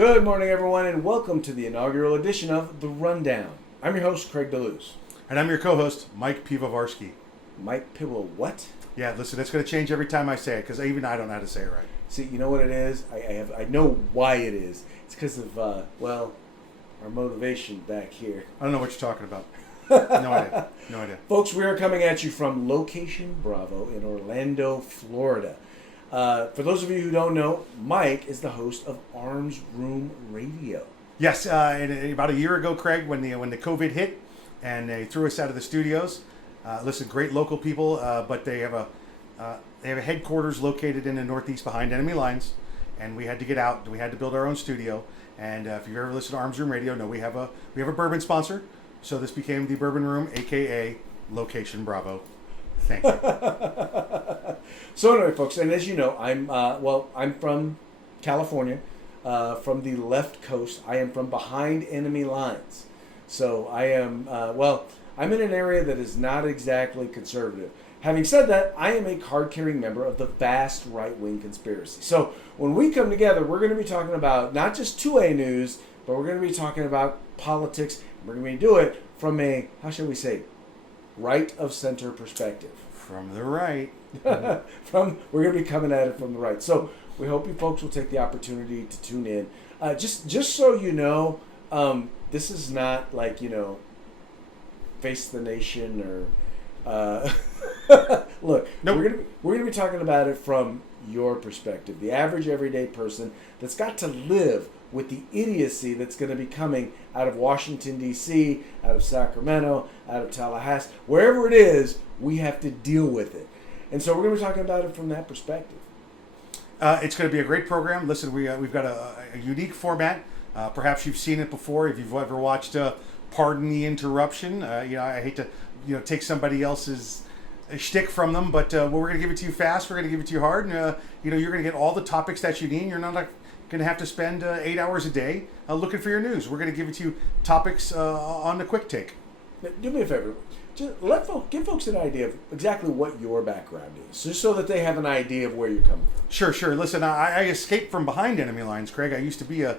Good morning, everyone, and welcome to the inaugural edition of The Rundown. I'm your host, Craig DeLuz. And I'm your co-host, Mike Pivovarsky. Mike Pivo, what? Yeah, listen, it's going to change every time I say it, because even I don't know how to say it right. See, you know what it is? I know why it is. It's because of, our motivation back here. I don't know what you're talking about. No idea. Folks, we are coming at you from Location Bravo in Orlando, Florida. For those of you who don't know, Mike is the host of Arms Room Radio. Yes, and about a year ago, Craig, when the COVID hit and they threw us out of the studios, listen, great local people, but they have a headquarters located in the Northeast behind enemy lines, and we had to get out. We had to build our own studio. And if you've ever listened to Arms Room Radio, no, we have a bourbon sponsor, so this became the Bourbon Room, aka Location Bravo. Thank you. So anyway, folks, and as you know, I'm from California, from the left coast. I am from behind enemy lines. So I am, I'm in an area that is not exactly conservative. Having said that, I am a card-carrying member of the vast right-wing conspiracy. So when we come together, we're going to be talking about not just 2A news, but we're going to be talking about politics. We're going to do it from a, how shall we say, right-of-center perspective. From the right. We're going to be coming at it from the right. So we hope you folks will take the opportunity to tune in. Just so you know, this is not like, Face the Nation or look. Nope. We're gonna be talking about it from your perspective, the average everyday person that's got to live with the idiocy that's going to be coming out of Washington, D.C., out of Sacramento, out of Tallahassee, wherever it is, we have to deal with it. And so we're going to be talking about it from that perspective. It's going to be a great program. Listen, we've got a unique format. Perhaps you've seen it before. If you've ever watched Pardon the Interruption, I hate to take somebody else's shtick from them, but we're going to give it to you fast. We're going to give it to you hard, and you're going to get all the topics that you need. You're not going to have to spend 8 hours a day looking for your news. We're going to give it to you topics on the quick take. Do me a favor. Just give folks an idea of exactly what your background is, just so that they have an idea of where you're coming from. Sure. Listen, I escaped from behind enemy lines, Craig. I used to be a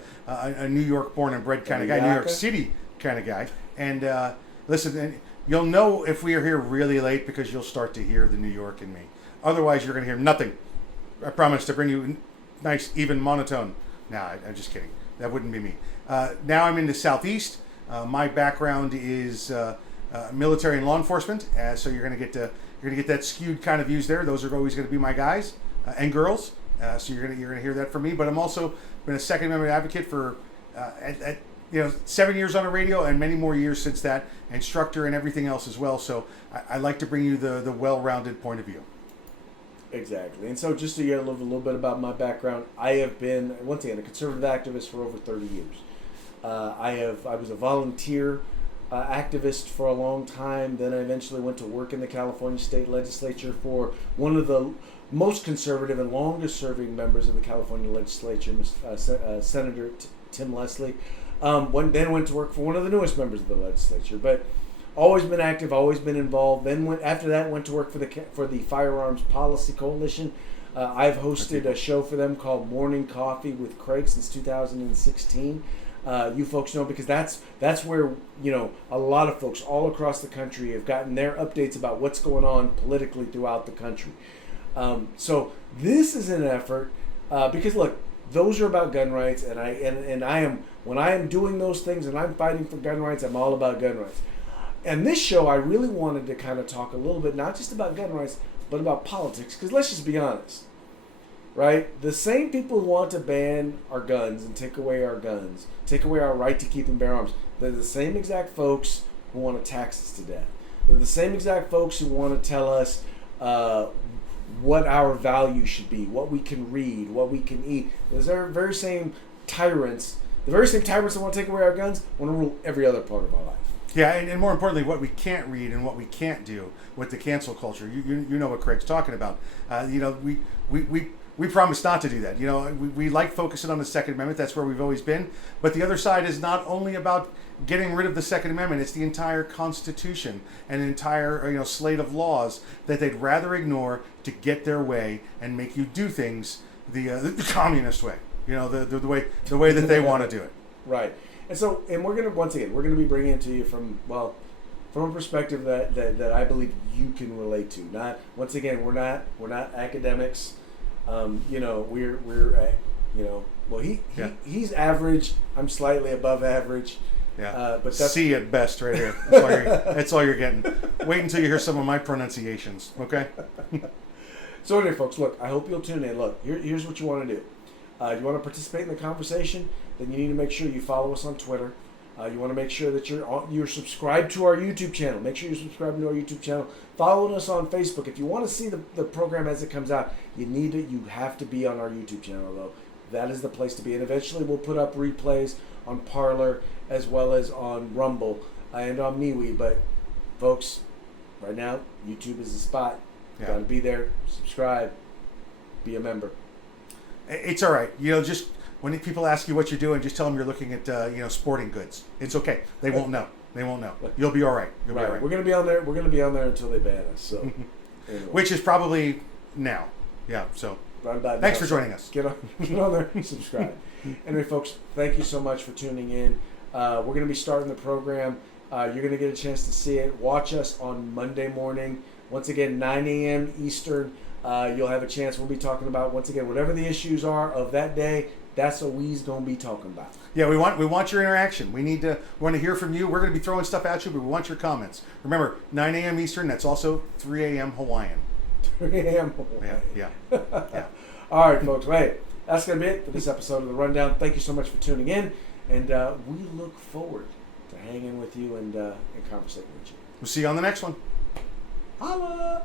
New York born and bred kind of guy, New York City kind of guy. And listen, you'll know if we are here really late because you'll start to hear the New York in me. Otherwise, you're going to hear nothing. I promise to bring you nice, even monotone. Nah, I'm just kidding. That wouldn't be me. Now I'm in the Southeast. My background is military and law enforcement, so you're going to get that skewed kind of views there. Those are always going to be my guys and girls. So you're going to hear that from me. But I'm also been a Second Amendment advocate for 7 years on the radio and many more years since that, instructor and everything else as well. So I like to bring you the well-rounded point of view. Exactly. And so just to get a little bit about my background, I have been, once again, a conservative activist for over 30 years. I was a volunteer activist for a long time. Then I eventually went to work in the California State Legislature for one of the most conservative and longest serving members of the California Legislature, Senator Tim Leslie. Then went to work for one of the newest members of the legislature, but always been active, always been involved. Then after that, went to work for the Firearms Policy Coalition. I've hosted a show for them called Morning Coffee with Craig since 2016. You folks know because that's where a lot of folks all across the country have gotten their updates about what's going on politically throughout the country. So this is an effort because look, those are about gun rights, and I am when I am doing those things and I'm fighting for gun rights, I'm all about gun rights. And this show, I really wanted to kind of talk a little bit, not just about gun rights, but about politics. Because let's just be honest, right? The same people who want to ban our guns and take away our guns, take away our right to keep and bear arms, they're the same exact folks who want to tax us to death. They're the same exact folks who want to tell us what our value should be, what we can read, what we can eat. Those are the very same tyrants that want to take away our guns, want to rule every other part of our life. Yeah, and more importantly, what we can't read and what we can't do with the cancel culture. You know what Craig's talking about. We promise not to do that. We like focusing on the Second Amendment. That's where we've always been. But the other side is not only about getting rid of the Second Amendment. It's the entire Constitution and an entire slate of laws that they'd rather ignore to get their way and make you do things the communist way. the way that they want to do it. Right. And so, and we're gonna be bringing it to you from a perspective that I believe you can relate to. Not once again, we're not academics. He's average. I'm slightly above average. Yeah, but that's C at best, right here. That's all you're getting. Wait until you hear some of my pronunciations, okay? So anyway, folks, look, I hope you'll tune in. Look, here's what you want to do. You want to participate in the conversation, then you need to make sure you follow us on Twitter. You want to make sure that you're subscribed to our YouTube channel. Make sure you're subscribing to our YouTube channel. Follow us on Facebook. If you want to see the program as it comes out, you have to be on our YouTube channel, though. That is the place to be. And eventually we'll put up replays on Parler as well as on Rumble and on MeWe. But, folks, right now, YouTube is the spot. You got to be there, subscribe, be a member. It's all right. Just when people ask you what you're doing, just tell them you're looking at sporting goods. It's okay. They won't know. You'll be all right. You'll be all right. We're gonna be on there. We're gonna be on there until they ban us. So, anyway. Which is probably now. Yeah. So, thanks for joining us. Get on there, subscribe. Anyway, folks, thank you so much for tuning in. We're gonna be starting the program. You're gonna get a chance to see it. Watch us on Monday morning. Once again, 9 a.m. Eastern. You'll have a chance. We'll be talking about, once again, whatever the issues are of that day. That's what we's gonna be talking about. Yeah, we want your interaction. We want to hear from you. We're gonna be throwing stuff at you, but we want your comments. Remember, 9 a.m. Eastern. That's also 3 a.m. Hawaiian. 3 a.m. Hawaiian. Yeah. All right, folks. Well, hey, that's gonna be it for this episode of the Rundown. Thank you so much for tuning in, and we look forward to hanging with you and conversating with you. We'll see you on the next one. Holla!